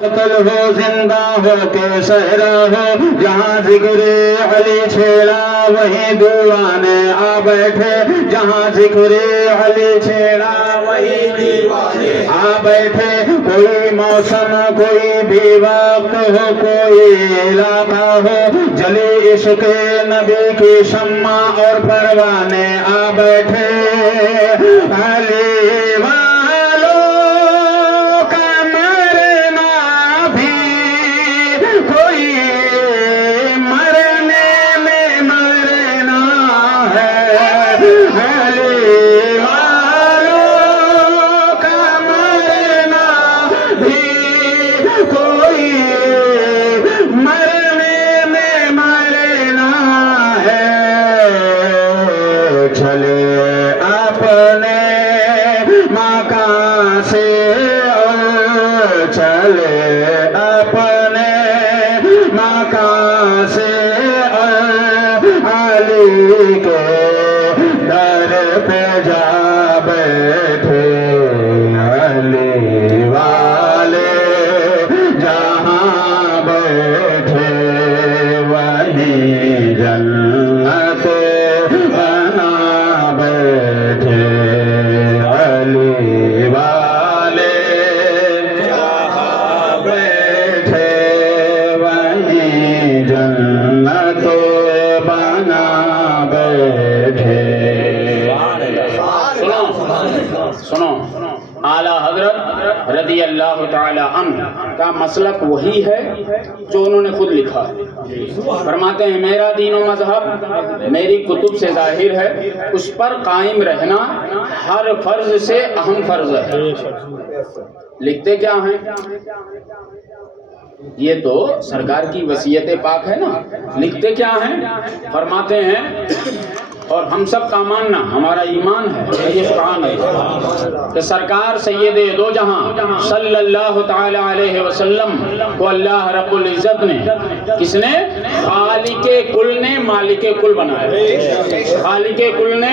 قتل ہو زندہ ہو کہ صحرا ہو جہاں ذکر علی چھیڑا وہیں دیوانے آ بیٹھے جہاں ذکر علی چھیڑا وہیں دیوانے آ بیٹھے کوئی موسم کوئی بھی وقت ہو کوئی علاقہ ہو جلی عشق نبی کی شمع اور پروانے آ بیٹھے علی رضی اللہ تعالی عنہ کا مسلک وہی ہے جو انہوں نے خود لکھا ہے۔ فرماتے ہیں میرا دین و مذہب میری کتب سے ظاہر ہے، اس پر قائم رہنا ہر فرض سے اہم فرض ہے۔ لکھتے کیا ہیں؟ یہ تو سرکار کی وصیت پاک ہے نا۔ لکھتے کیا ہیں؟ فرماتے ہیں اور ہم سب کا ماننا ہمارا ایمان ہے یہ قرآن ہے کہ سرکار سید دو جہاں صلی اللہ تعالی علیہ وسلم کو اللہ رب العزت نے کس نے؟ خالق کل نے مالک کل بنایا۔ خالق کل نے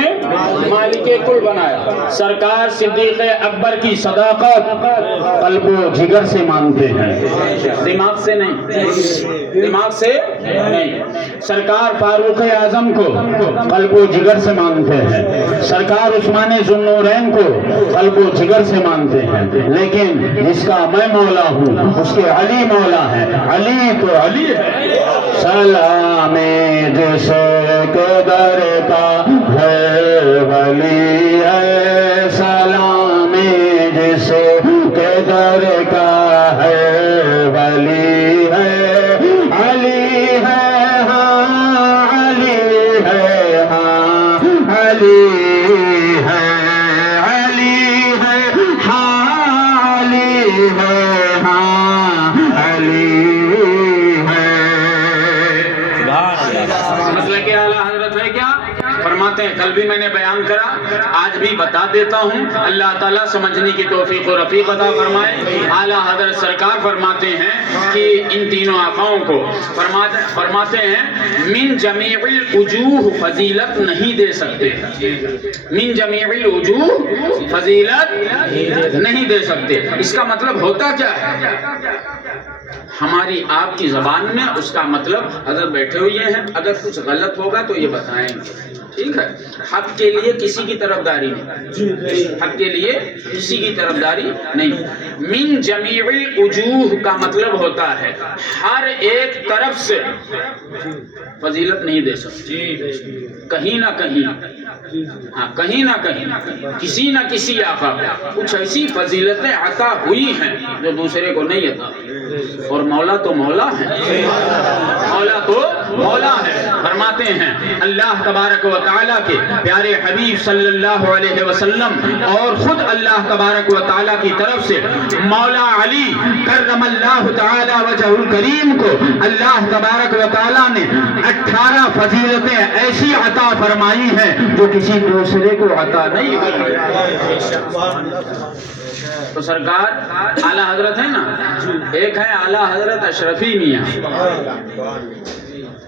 مالک کل بنایا۔ سرکار صدیق اکبر کی صداقت قلب و جگر سے مانتے ہیں، دماغ سے نہیں، دماغ سے نہیں۔ سرکار فاروق اعظم کو قلب و جگر سے مانتے ہیں، سرکار عثمان ذوالنورین کو قلب و جگر سے مانتے ہیں، لیکن جس کا میں مولا ہوں اس کے علی مولا ہے۔ علی تو علی ہے۔ سلام جس کے در کا ہے ولی ہے، سلام جس کے در کا ہے ولی ہے، علی ہے ہاں علی ہے ہاں علی ہے علی ہے ہاں علی ہے ہاں علی ہے۔ مسلک اعلیٰ حضرت ہے کیا؟ فرماتے ہیں کل بھی میں نے بیان کرا، آج بھی بتا دیتا ہوں، اللہ تعالیٰ سمجھنے کی توفیق و رفیق عطا فرمائے۔ اعلیٰ حضرت سرکار فرماتے ہیں کہ ان تینوں آقاؤں کو فرماتے ہیں من جمیع الوجوہ فضیلت نہیں دے سکتے، من جمیع الوجوہ فضیلت نہیں دے سکتے۔ اس کا مطلب ہوتا کیا ہے؟ ہماری آپ کی زبان میں اس کا مطلب حضرت بیٹھے ہوئے ہیں، اگر کچھ غلط ہوگا تو یہ بتائیں گے، ٹھیک ہے؟ حق کے لیے کسی کی طرفداری نہیں، حق کے لیے کسی کی طرفداری نہیں۔ من جمیع الوجوہ کا مطلب ہوتا ہے ہر ایک طرف سے فضیلت نہیں دے سکتی، کہیں نہ کہیں، ہاں کہیں نہ کہیں کسی نہ کسی آقا کو کچھ ایسی فضیلتیں عطا ہوئی ہیں جو دوسرے کو نہیں عطا۔ اور مولا تو مولا ہے، مولا تو مولا ہے۔ فرماتے ہیں اللہ تبارک و تعالیٰ کے پیارے حبیب صلی اللہ علیہ وسلم اور خود اللہ تبارک و تعالیٰ کی طرف سے مولا علی کرم اللہ تعالیٰ وجہ الکریم کو اللہ تبارک و تعالیٰ نے 18 فضیلتیں ایسی عطا فرمائی ہیں جو کسی دوسرے کو عطا نہیں ہوئی۔ تو سرکار اعلیٰ حضرت ہے نا، ایک ہے اعلیٰ حضرت اشرفی میاں،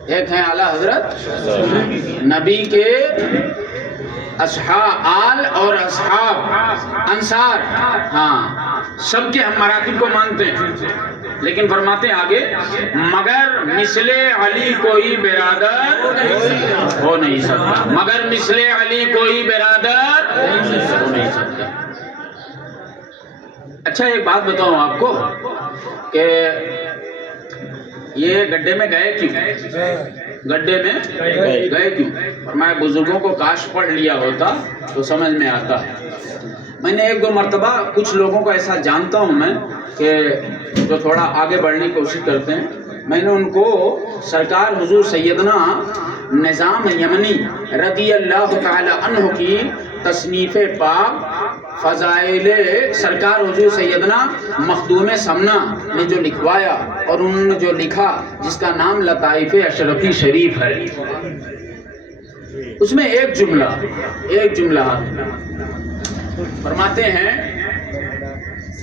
ایک ہے اعلیٰ حضرت نبی کے اصحاب آل اور اصحاب انصار، ہاں سب کے ہم مراتب کو مانتے ہیں، لیکن فرماتے ہیں آگے مگر مثل علی کوئی برادر ہو نہیں سکتا، مگر مثل علی کوئی برادر ہو نہیں سکتا۔ اچھا ایک بات بتاؤں آپ کو کہ یہ گڈھے میں گئے کیوں؟ گڈھے میں گئے کیوں؟ فرمایا بزرگوں کو کاش پڑھ لیا ہوتا تو سمجھ میں آتا۔ میں نے ایک دو مرتبہ کچھ لوگوں کو ایسا جانتا ہوں میں کہ جو تھوڑا آگے بڑھنے کی کوشش کرتے ہیں، میں نے ان کو سرکار حضور سیدنا نظام یمنی رضی اللہ تعالی عنہ کی تصنیف پاک فضائل سرکار حضور سیدنا مخدوم سمنا نے جو لکھوایا اور انہوں نے جو لکھا جس کا نام لطائف اشرفی شریف ہے، اس میں ایک جملہ فرماتے ہیں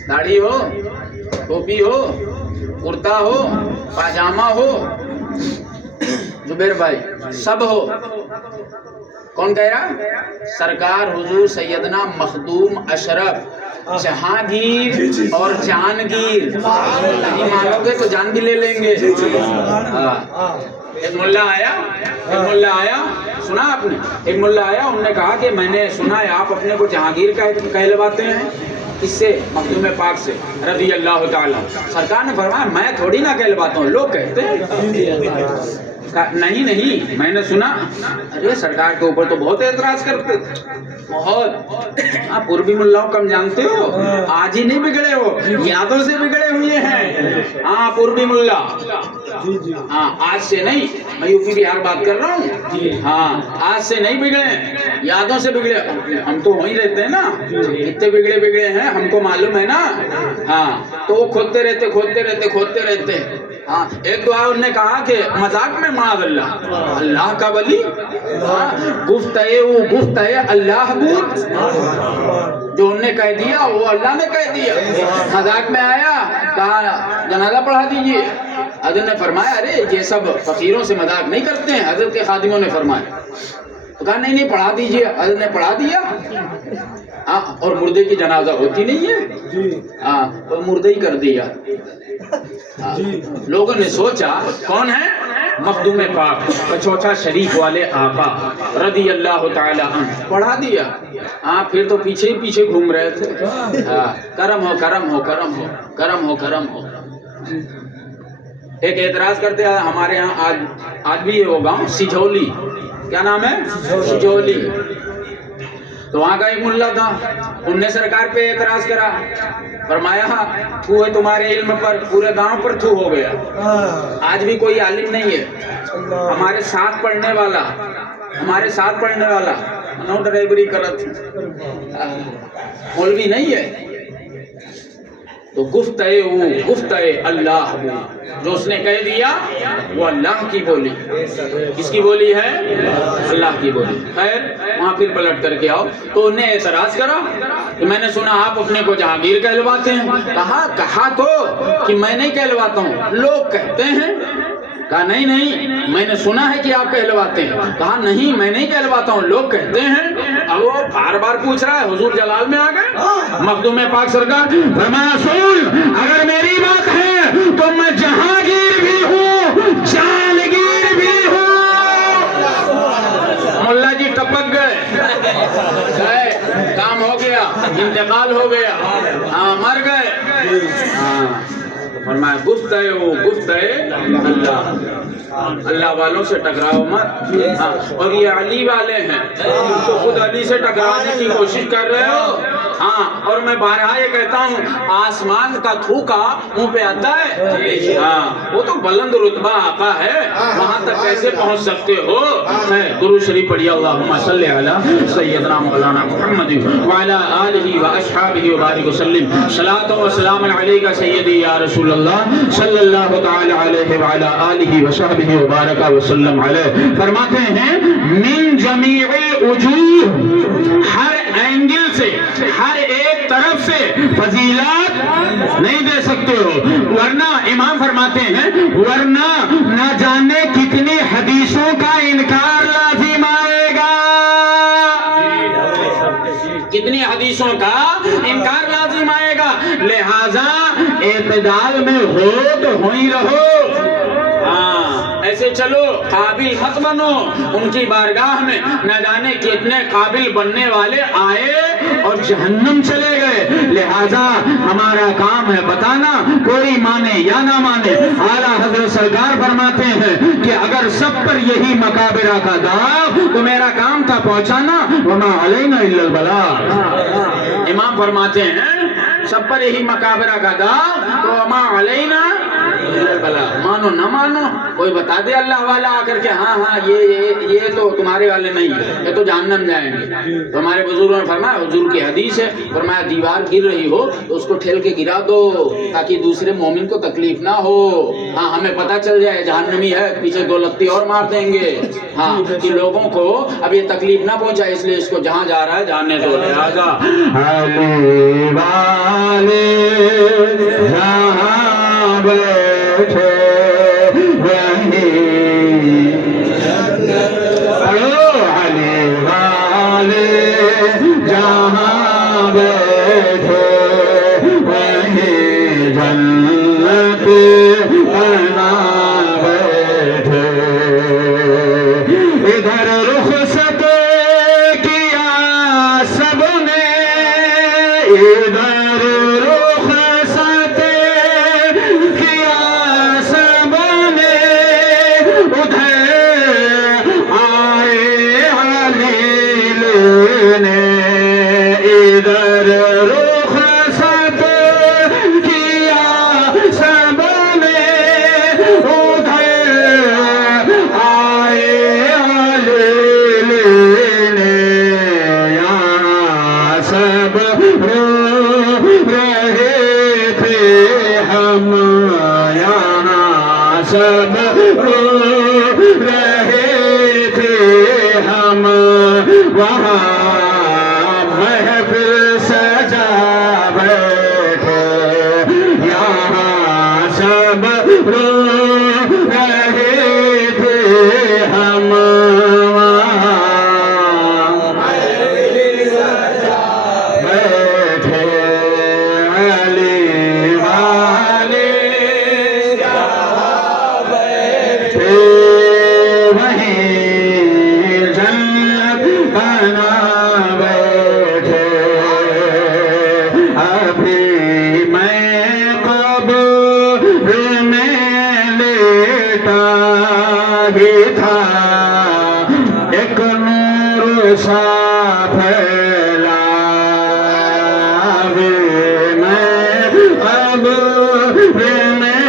داڑھی ہو، ٹوپی ہو، کرتا ہو، پاجامہ ہو، زبیر بھائی سب ہو، کون کہہ رہا؟ سرکار حضور سیدنا مخدوم اشرف جہانگیر اور جہانگیر، نہیں مانو گے تو جان بھی لے لیں گے۔ ایک ملا آیا سنا آپ نے، ایک ملا آیا، انہوں نے کہا کہ میں نے سنا ہے آپ اپنے کو جہانگیر کہلواتے ہیں، اس سے مخدوم پاک سے رضی اللہ تعالیٰ۔ سرکار نے فرمایا میں تھوڑی نہ کہلواتا ہوں، لوگ کہتے ہیں۔ نہیں میں نے سنا، ارے سرکار کے اوپر تو بہت اعتراض کرتے تھے، بہت۔ آپ پوربی ملاؤں کم جانتے ہو، آج ہی نہیں بگڑے ہو، یادوں سے بگڑے ہوئے ہیں۔ ہاں پوربی ملا، ہاں آج سے نہیں، میں یو پی بہار بات کر رہا ہوں، ہاں آج سے نہیں بگڑے، یادوں سے بگڑے۔ ہم تو وہیں رہتے ہیں نا، اتنے بگڑے ہیں ہم کو معلوم ہے نا، ہاں تو وہ کھودتے رہتے۔ ہاں ایک دعا انہوں نے کہا کہ مذاق میں معاذ اللہ کا ولی، گفت ہے اللہ بود، جو انہوں نے کہہ دیا وہ اللہ نے کہہ دیا۔ مذاق میں آیا، کہا جنازہ پڑھا دیجئے، حضرت نے فرمایا ارے یہ سب فقیروں سے مذاق نہیں کرتے ہیں، حضرت کے خادموں نے فرمایا، تو کہا نہیں پڑھا دیجئے، حضرت نے پڑھا دیا۔ اور مردے کی جنازہ ہوتی نہیں ہے، ہاں تو مردے ہی کر دیا۔ لوگوں نے سوچا کون ہے؟ مخدوم پاک پچوچا شریف والے آقا رضی اللہ تعالی عنہ، پڑھا دیا۔ ہاں پھر تو پیچھے ہی پیچھے گھوم رہے تھے، کرم ہو کرم ہو کرم ہو کرم ہو کرم ہو۔ ایک اعتراض کرتے ہیں ہمارے ہاں آج بھی یہ وہ گاؤں سجولی، کیا نام ہے؟ سجولی۔ تو وہاں کا ایک ملا تھا، انہوں نے سرکار پہ اعتراض کرا، فرمایا تو ہے تمہارے علم پر پورے گاؤں پر تو ہو گیا، آج بھی کوئی عالم نہیں ہے ہمارے ساتھ پڑھنے والا نو ڈرائیوری کرت مولوی نہیں ہے۔ تو گفت ہے اللہ، جو اس نے کہہ دیا وہ اللہ کی بولی، کس کی بولی ہے؟ اللہ کی بولی۔ خیر وہاں پھر پلٹ کر کے آؤ، تو انہیں اعتراض کرا کہ میں نے سنا آپ اپنے کو جہانگیر کہلواتے ہیں۔ کہا تو کہ میں نہیں کہلواتا ہوں، لوگ کہتے ہیں۔ کہا نہیں میں نے سنا ہے کہ آپ کہلواتے ہیں۔ کہا نہیں میں نہیں کہلواتا ہوں، لوگ کہتے ہیں۔ اب وہ بار بار پوچھ رہا ہے، حضور جلال میں آ گئے، مخدوم پاک سرکار فرمایا سن، اگر میری بات ہے تو میں جہانگیر بھی ہوں، جہانگیر بھی ہوں۔ ملا جی ٹپک گئے، کام ہو گیا، انتقال ہو گیا، ہاں مر گئے۔ ہاں فرمایا گفت ہے اللہ والوں سے ٹکراؤ مت۔ ہاں اور یہ علی والے ہیں، تو خود علی سے ٹکرانے کی کوشش کر رہے ہو۔ ہاں اور میں بارہا یہ کہتا ہوں، آسمان کا تھوکا منہ پہ آتا ہے؟ ہاں وہ تو بلند رتبہ آقا ہے، وہاں تک کیسے پہنچ سکتے ہو؟ درود شریف پڑھیے، اللہم صلی علی سیدنا مولانا محمد وعلی آلہ واصحابہ وبارک وسلم۔ صلاۃ و سلام علیک سیدی یا رسول اللہ صلی اللہ تعالی علیہ وعلی آلہ وصحبہ وبارک وسلم علیہ۔ فرماتے ہیں من جمیع الوجوہ، ہر اینگل سے، ہر ایک طرف سے فضیلت نہیں دے سکتے ہو، ورنہ امام فرماتے ہیں ورنہ نہ جانے کتنی حدیثوں کا انکار لازم آئے گا، کتنی حدیثوں کا انکار لازم ٹائم آئے گا، لہذا اعتدال میں ہو تو ہو ہی رہو، ہاں ایسے چلو، قابل مت بنو۔ ان کی بارگاہ میں نہ جانے کتنے قابل بننے والے آئے اور جہنم چلے گئے، لہذا ہمارا کام ہے بتانا، کوئی مانے یا نہ مانے۔ اعلیٰ حضرت سرکار فرماتے ہیں کہ اگر سب پر یہی مقابرہ کا داغ تو میرا کام تھا پہنچانا، وما علینا الا البلاغ۔ امام فرماتے ہیں سب پر یہی مقابرہ کا داغ تو وما علینا الا البلاغ، مانو نہ مانو کوئی بتا دے اللہ والا آ کر کے ہاں ہاں یہ تو تمہارے والے نہیں ہے، یہ تو جہنم جائیں گے۔ تو ہمارے بزرگوں نے فرمایا، حضور کی حدیث ہے، فرمایا دیوار گر رہی ہو تو اس کو ٹھیل کے گرا دو تاکہ دوسرے مومن کو تکلیف نہ ہو، ہاں ہمیں پتہ چل جائے جہنمی ہے، پیچھے دو لتی اور مار دیں گے، ہاں کہ لوگوں کو اب یہ تکلیف نہ پہنچائے، اس لیے اس کو جہاں جا رہا ہے جانے دو، لہذا علی والے جہاں بیٹھے وہیں علی والے جہاں بیٹھے وہیں جنت بنا بیٹھے، ادھر رخصت کیا سب نے، ادھر رخصت کیا سب نے، ادھر آئے علی لینے، ادھر رخصت کیا سب نے، ادھر آئے علی لینے، یہاں سب رو رہے تھے ہم، یہاں سب رو رہے تھے ہم، وہاں محفل سجا بیٹھے، یہاں سب رو رہے تھے ہم، وہاں محفل سجا بیٹھے، علی والے جہاں بیٹھے وہیں جنت بنا بیٹھے، ابھی میں قبر میں لیٹا ہی تھا، ایک نور سا پھیلا، ابھی میں قبر میں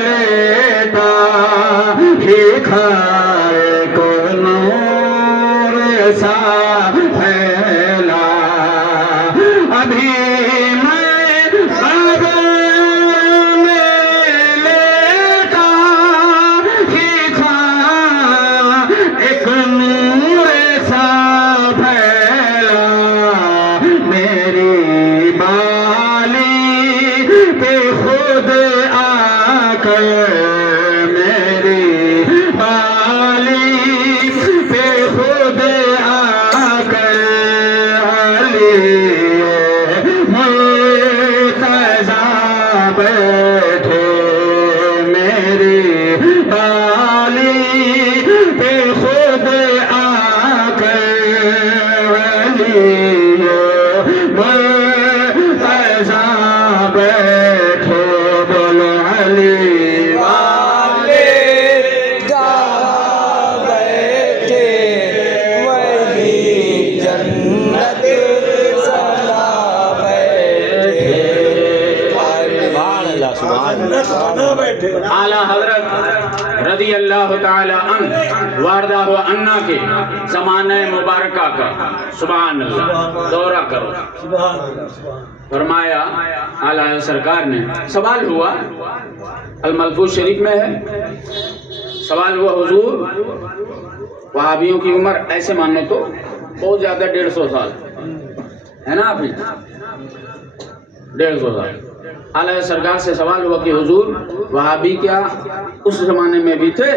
لیٹا ہی تھا، ایک نور سا پھیلا، ابھی میں قبر میں لیٹا ہی تھا، ایک نور سا پھیلا، میری بالی پہ خود آ کر، میری بالی پہ خود آ کر، علی مرتضیٰ بیٹھے، میری بالی پہ خود آ کر، علی مرتضیٰ بیٹھے، بولو علی والے جہاں بیٹھے وہیں جنت بنا بیٹھے، اعلیٰ حضرت رضی اللہ تعالی عنہ واردہ و انا کے زمانہ مبارکہ کا سبحان اللہ دورہ کرو، فرمایا اعلیٰ سرکار نے، سوال ہوا الملفوظ شریف میں ہے، سوال ہوا حضور وہابیوں کی عمر ایسے مانو تو بہت زیادہ 150 سال ہے نا، آپ 150 سال۔ اعلیٰ سرکار سے سوال ہوا کہ حضور وہابی کیا اس زمانے میں بھی تھے؟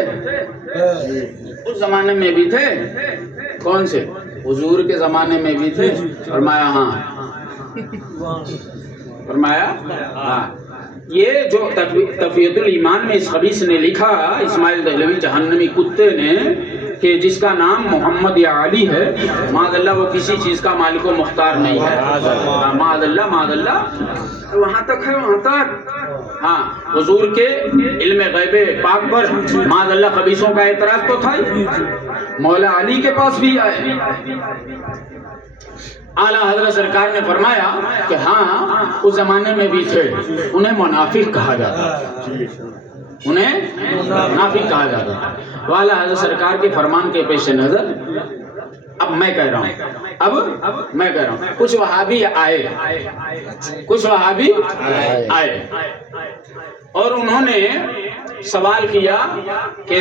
اس زمانے میں بھی تھے؟ کون سے؟ حضور کے زمانے میں بھی تھے؟ فرمایا ہاں۔ فرمایا ہاں یہ جو تقویۃ الایمان میں اس خبیث نے لکھا اسماعیل دہلوی جہنمی کتے نے کہ جس کا نام محمد یا علی ہے، معاذ اللہ وہ کسی چیز کا مالک و مختار نہیں ہے، معاذ اللہ وہاں تک ہے، وہاں تک ہاں حضور کے علم غیب پاک پر معاذ اللہ خبیثوں کا اعتراض تو تھا ہی، مولا علی کے پاس بھی آئے۔ اعلیٰ حضرت سرکار نے فرمایا کہ ہاں اس زمانے میں بھی تھے، انہیں منافق کہا جاتا، انہیں منافق کہا جاتا۔ اعلیٰ حضرت سرکار کے فرمان کے پیش نظر اب میں کہہ رہا ہوں کچھ وہابی آئے اور انہوں نے سوال کیا کہ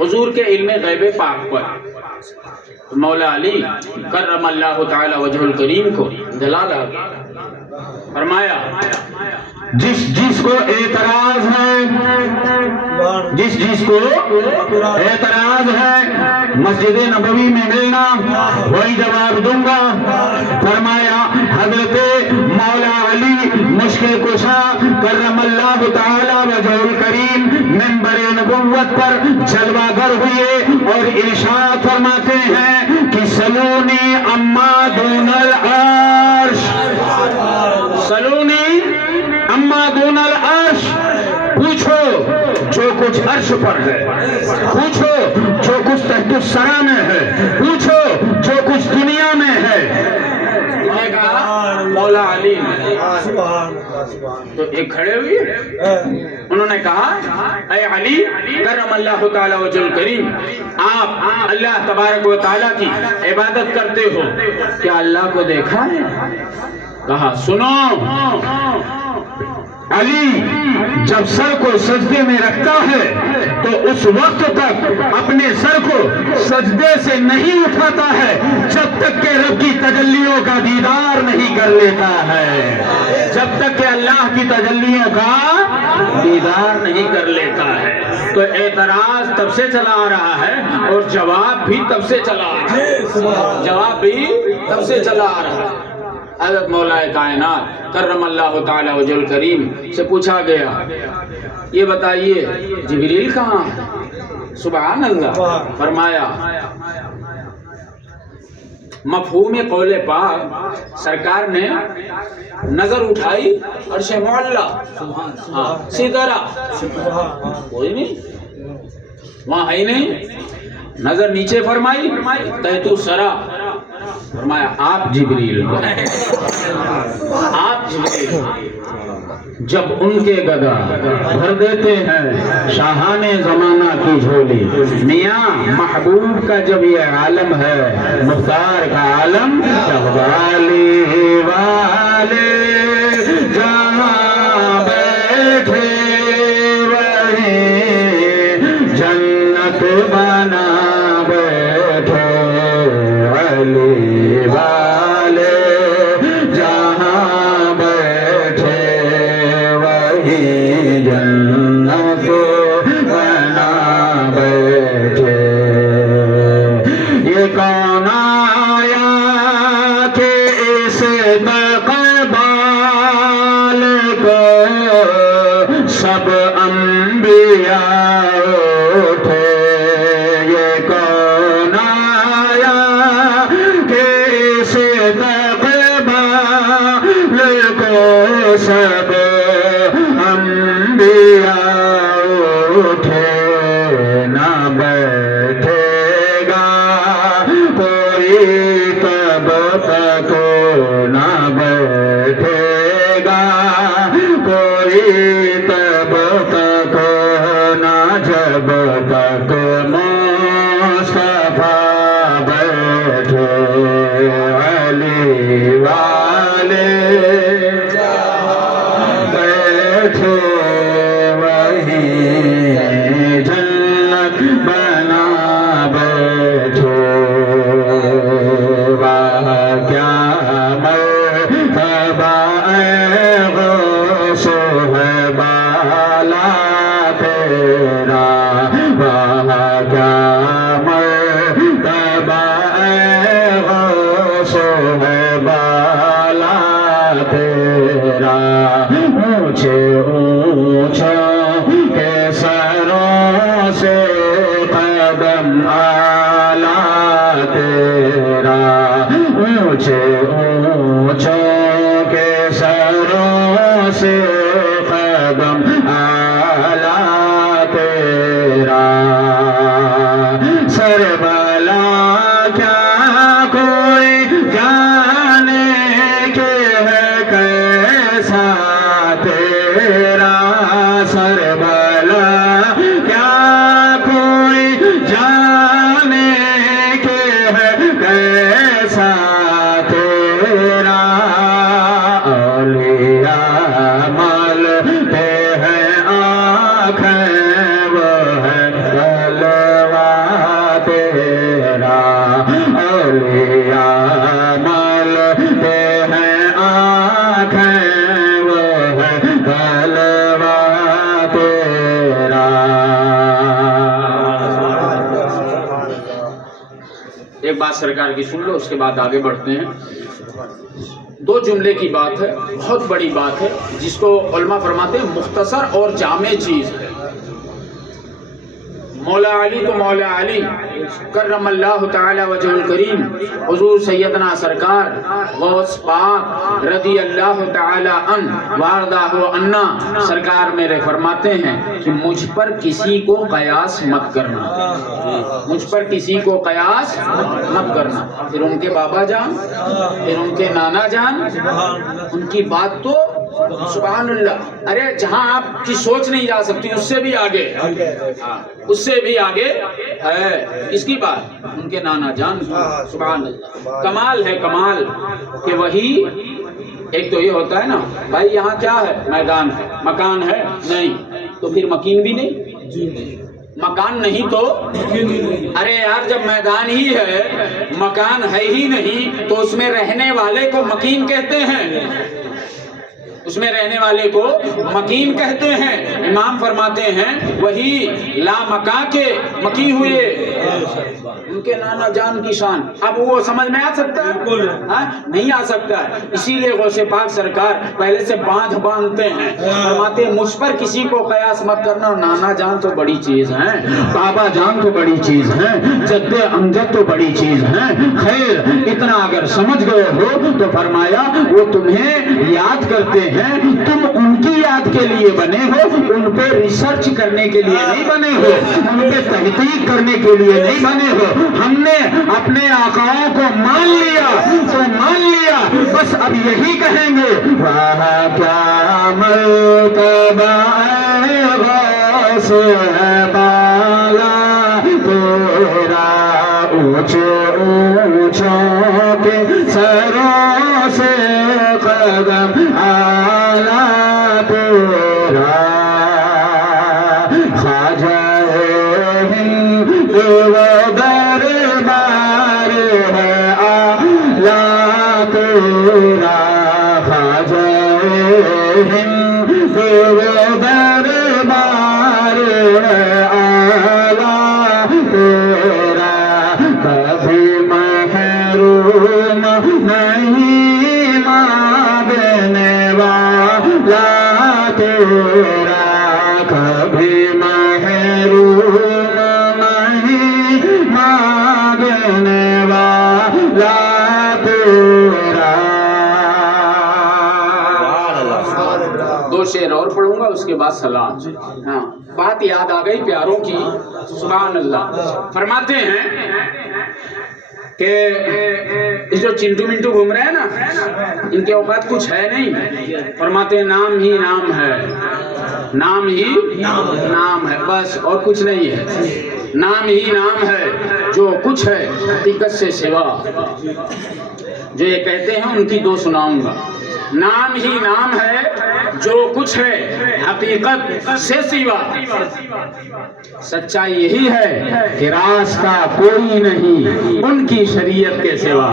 حضور کے علم غیب پاک پر مولا علی کرم اللہ تعالی وجہ الکریم کو دلال فرمایا جس کو اعتراض ہے مسجد نبوی میں ملنا وہی جواب دوں گا۔ فرمایا حضرت مولا علی مشکل کشا کرم اللہ تعالی وجہ الکریم منبر نبوت پر جلوہ گر ہوئے اور ارشاد فرماتے ہیں کہ سلونی اما دون العرش، سلونی اما دون العرش، پوچھو جو کچھ عرش پر ہے، پوچھو جو کچھ تحت الثری میں ہے، پوچھو جو کچھ دنیا میں ہے۔ انہوں نے کہا مولا علی تو ایک کھڑے ہوئے، انہوں نے کہا اے علی کرم اللہ تعالی وجہ الکریم، آپ اللہ تبارک و تعالی کی عبادت کرتے ہو، کیا اللہ کو دیکھا ہے؟ کہا سنو، علی جب سر کو سجدے میں رکھتا ہے تو اس وقت تک اپنے سر کو سجدے سے نہیں اٹھاتا ہے جب تک کہ رب کی تجلیوں کا دیدار نہیں کر لیتا ہے، جب تک کہ اللہ کی تجلیوں کا دیدار نہیں کر لیتا ہے۔ تو اعتراض تب سے چلا آ رہا ہے اور جواب بھی تب سے چلا آ رہا ہے، جواب بھی تب سے چلا آ رہا ہے۔ حضرت مولا کائنات کرم اللہ تعالی وجہ الکریم سے پوچھا گیا یہ بتائیے جبریل کہاں ہے؟ سبحان اللہ۔ فرمایا مفہوم قول پاک سرکار نے نظر اٹھائی عرش معلا، سدرہ کوئی نہیں وہاں ہے نہیں، نظر نیچے فرمائی تحت الثری، فرمایا آپ جبریل جب ان کے گدا بھر دیتے ہیں شاہان زمانہ کی جھولی، میاں محبوب کا جب یہ عالم ہے مختار کا عالم، والی والے جہاں بیٹھے وہی جنت بنا بیٹھے، علی والے جہاں بیٹھے وہی جنت بنا بیٹھے۔ یہ کون آیا کہ اس اقبال کو سب انبیاء اٹھے، یہ کون آیا کہ اس اقبال کو سب انبیاء اٹھے، نہ بیٹھے گا کوئی تب تک، نہ بیٹھے گا کوئی تب تک، نہ جب تک کربلا کیا کوئی جانے کے ہے کیسا تیرا اولیاء مالتے ہیں آنکھیں وہ ہے جلوہ تیرا اولیاء مالتے ہیں آنکھیں وہ ہے جلوہ تیرا. ایک بات سرکار کی سن لو، اس کے بعد آگے بڑھتے ہیں. دو جملے کی بات ہے، بہت بڑی بات ہے، جس کو علماء فرماتے ہیں مختصر اور جامع چیز ہے. مولا علی تو مولا علی کرم اللہ تعالی وجہ الکریم حضور سیدنا سرکار غوث پاک رضی اللہ تعالی عنہ واردہ و انا سرکار میرے فرماتے ہیں کہ مجھ پر کسی کو قیاس مت کرنا، مجھ پر کسی کو قیاس مت کرنا. پھر ان کے بابا جان، پھر ان کے نانا جان، ان کی بات تو سبحان اللہ، ارے جہاں آپ کی سوچ نہیں جا سکتی اس سے بھی آگے، اس سے بھی آگے ہے. اس کی بات ان کے نانا جان، سبحان اللہ. کمال ہے کمال کہ وہی ایک تو یہ ہوتا ہے نا بھائی یہاں کیا ہے، میدان ہے، مکان ہے نہیں تو پھر مکین بھی نہیں، مکان نہیں تو ارے یار جب میدان ہی ہے مکان ہے ہی نہیں تو اس میں رہنے والے کو مکین کہتے ہیں، اس میں رہنے والے کو مکین کہتے ہیں. امام فرماتے ہیں وہی لا مکان کے مکی ہوئے ان کے نانا جان کی شان. اب وہ سمجھ میں آ سکتا ہے؟ نہیں آ سکتا ہے. اسی لیے غوث پاک سرکار پہلے سے باندھتے ہیں، فرماتے ہیں مجھ پر کسی کو قیاس مت کرنا. اور نانا جان تو بڑی چیز ہیں، بابا جان تو بڑی چیز ہیں، جد امجد تو بڑی چیز ہیں. خیر اتنا اگر سمجھ گئے ہو تو فرمایا وہ تمہیں یاد کرتے ہیں، تم ان کی یاد کے لیے بنے ہو، ان پہ ریسرچ کرنے کے لیے نہیں بنے ہو، ان پہ تحقیق کرنے کے لیے نہیں بنے ہو. ہم نے اپنے آقاؤں کو مان لیا تو مان لیا، بس اب یہی کہیں گے واہ کیا مرتبہ غوث ہے بالا تیرا، اونچے اونچوں کے سروں سے قدم آلہ تیرا، خواجہ ہند و دربار ہے آلہ تیرا، خواجہ ہند و دربار ہے آلہ تیرا، کبھی محروم نہیں مانگنے والا تیرا، کبھی محروم نہیں مانگنے والا تیرا. دو شعر اور پڑھوں گا اس کے بعد سلام. ہاں بات یاد آ گئی پیاروں کی، سبحان اللہ. فرماتے ہیں کہ جو چنٹو منٹو گھوم رہے ہیں نا ان کے اوقات کچھ ہے نہیں. فرماتے ہیں نام ہی نام ہے، نام ہی نام ہے، بس اور کچھ نہیں ہے. نام ہی نام ہے جو کچھ ہے حقیقت سے سوا. جو یہ کہتے ہیں ان کی دو سناؤں گا. نام ہی نام ہے جو کچھ ہے حقیقت سے سوا. سچائی یہی ہے کہ راستہ کوئی نہیں ان کی شریعت کے سوا،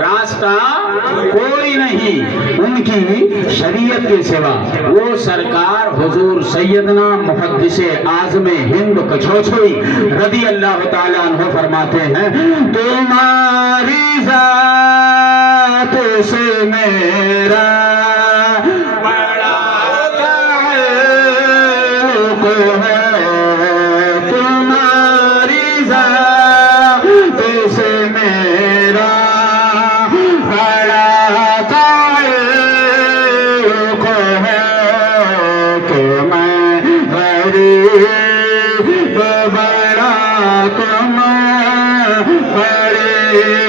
راستہ کوئی نہیں ان کی شریعت کے سوا. وہ سرکار حضور سیدنا محدث اعظم ہند کچھوچھوئی رضی اللہ تعالیٰ عنہ فرماتے ہیں تمہاری ذات سے میرا بڑا تعلق ہے، تمہاری ذات سے میرا بڑا تعلق ہے، کہ میں غریب بڑا تم بڑے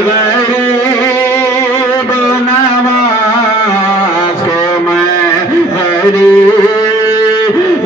غریب نواز، کہ میں غریب